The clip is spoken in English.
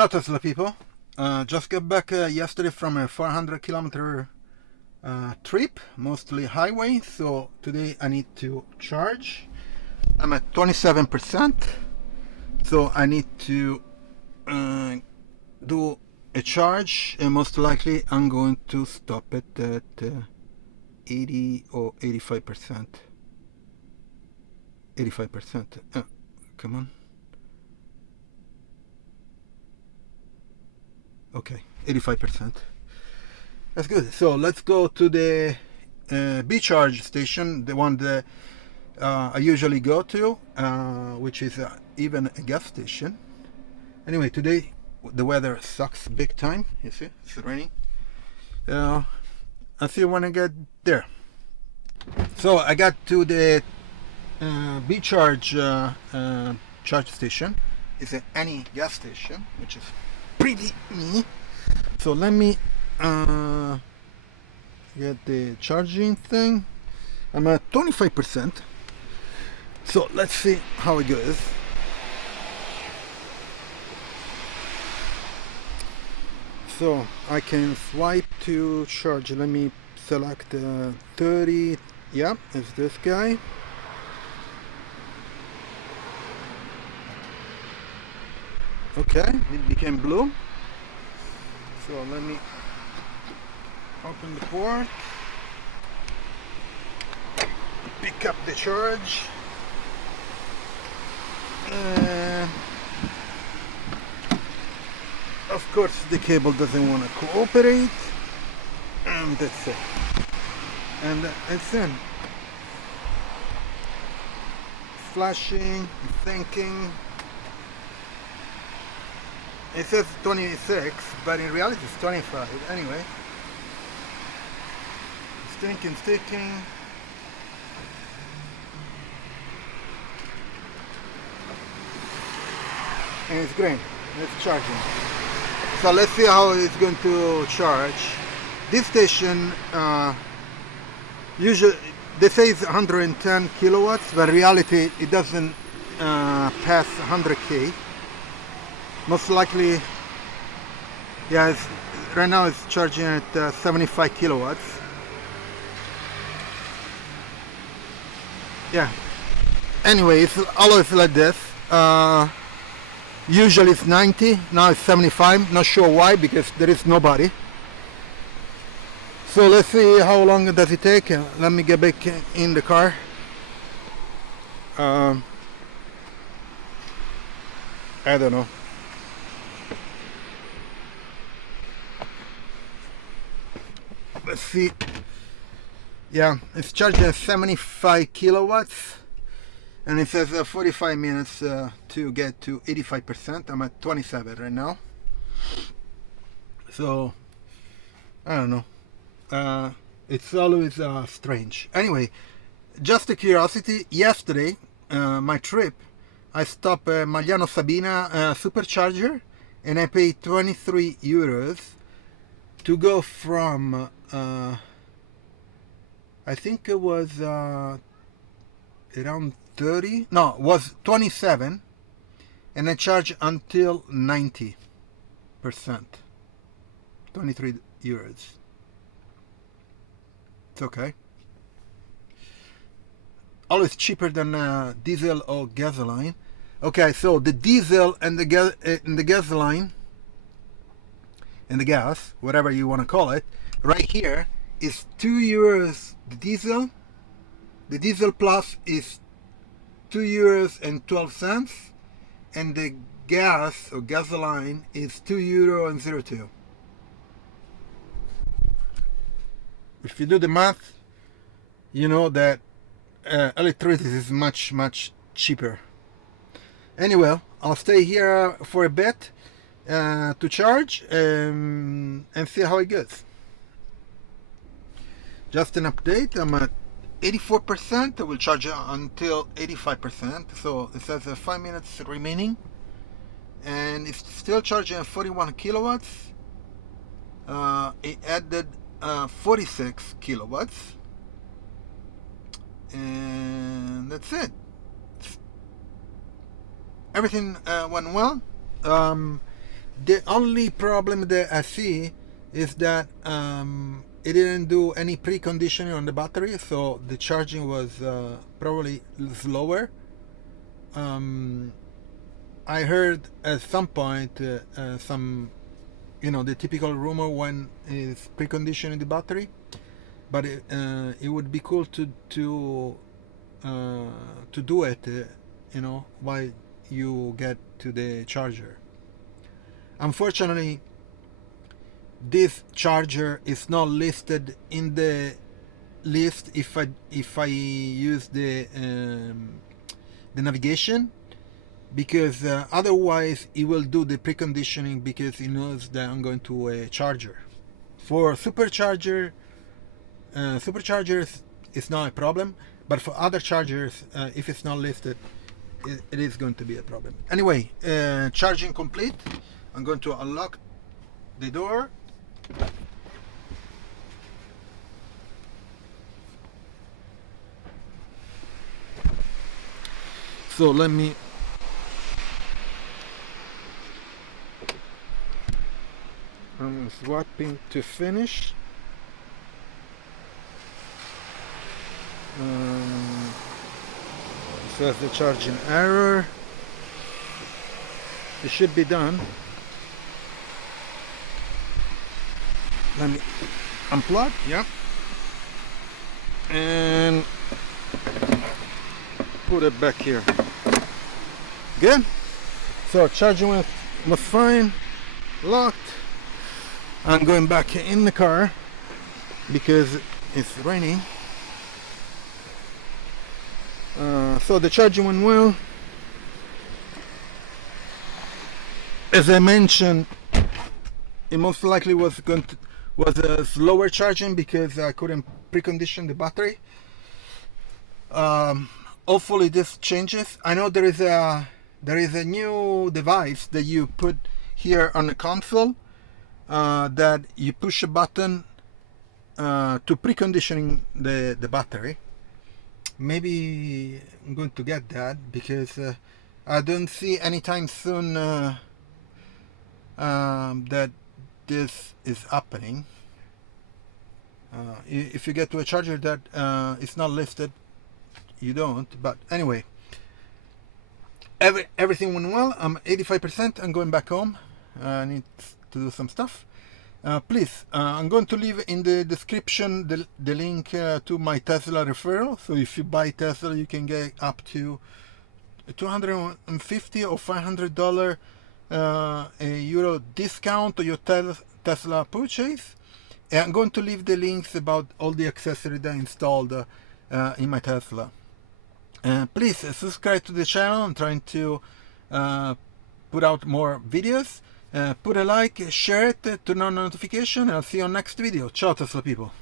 Ciao Tesla people, just got back yesterday from a 400-kilometer trip, mostly highway, so today I need to charge. I'm at 27%, so I need to do a charge, and most likely I'm going to stop it at 80 or 85%. 85%, come on. Okay, 85%. That's good. So let's go to the BeCharge station, the one that I usually go to, which is even a gas station. Anyway, today the weather sucks big time. You see, it's raining. I'll see you when I get there. So I got to the BeCharge charge station. It's any gas station, which is pretty neat. So let me get the charging thing. I'm at 25%. So let's see how it goes. So I can swipe to charge. Let me select 30. Yeah, it's this guy. Okay, it became blue. So let me open the port, pick up the charge, of course the cable doesn't want to cooperate, and that's it, and it's in. Flashing, thinking. It says 26, but in reality it's 25. Anyway, sticking. And it's green. It's charging. So let's see how it's going to charge. This station usually they say it's 110 kilowatts, but in reality it doesn't pass 100k. Most likely, yeah, right now it's charging at 75 kilowatts. Yeah. Anyway, it's always like this. Usually it's 90, now it's 75. Not sure why, because there is nobody. So let's see how long does it take. Let me get back in the car. I don't know. Let's see. Yeah, it's charging at 75 kilowatts, and it says 45 minutes to get to 85%. I'm at 27 right now. So I don't know. It's always strange. Anyway, just a curiosity. Yesterday, my trip, I stopped at Magliano Sabina Supercharger, and I paid 23 euros to go from I think it was around 30, no, it was 27, and I charge until 90%, 23 euros. It's okay. Always cheaper than diesel or gasoline. Okay, so the diesel and the gasoline and the gas, whatever you want to call it, right here is 2 euros the diesel plus is 2 euros and 12 cents, and the gas or gasoline is 2 euro and 02. If you do the math, you know that electricity is much cheaper. Anyway, I'll stay here for a bit to charge and see how it goes. Just an update. I'm at 84%. I will charge until 85%. So it says 5 minutes remaining, and it's still charging at 41 kilowatts. It added 46 kilowatts, and that's it. Everything went well. The only problem that I see is that it didn't do any preconditioning on the battery, so the charging was probably slower. I heard at some point some, the typical rumor when is preconditioning the battery, but it would be cool to do it, while you get to the charger. Unfortunately, this charger is not listed in the list if I use the navigation, because otherwise it will do the preconditioning because it knows that I'm going to a charger. For superchargers it's not a problem, but for other chargers, if it's not listed, it is going to be a problem. Anyway, charging complete. I'm going to unlock the door. So let me I'm swapping to finish. Says the charging error. It should be done. Let me unplug. Yep. And put it back here. Good. So charging was fine. Locked. I'm going back in the car because it's raining. So the charging went well. As I mentioned, it most likely was a slower charging because I couldn't precondition the battery. Hopefully this changes. I know there is a new device that you put here on the console, that you push a button to preconditioning the battery. Maybe I'm going to get that because I don't see anytime soon that this is happening. If you get to a charger that is not listed, you don't. But anyway, everything went well. I'm 85%. I'm going back home. I need to do some stuff. Please, I'm going to leave in the description the link to my Tesla referral. So if you buy Tesla, you can get up to $250 or $500 euro discount to your Tesla purchase. And I'm going to leave the links about all the accessories that I installed in my Tesla. Please subscribe to the channel. I'm trying to put out more videos. Put a like, share it, turn on notification, and I'll see you on next video. Ciao Tesla people.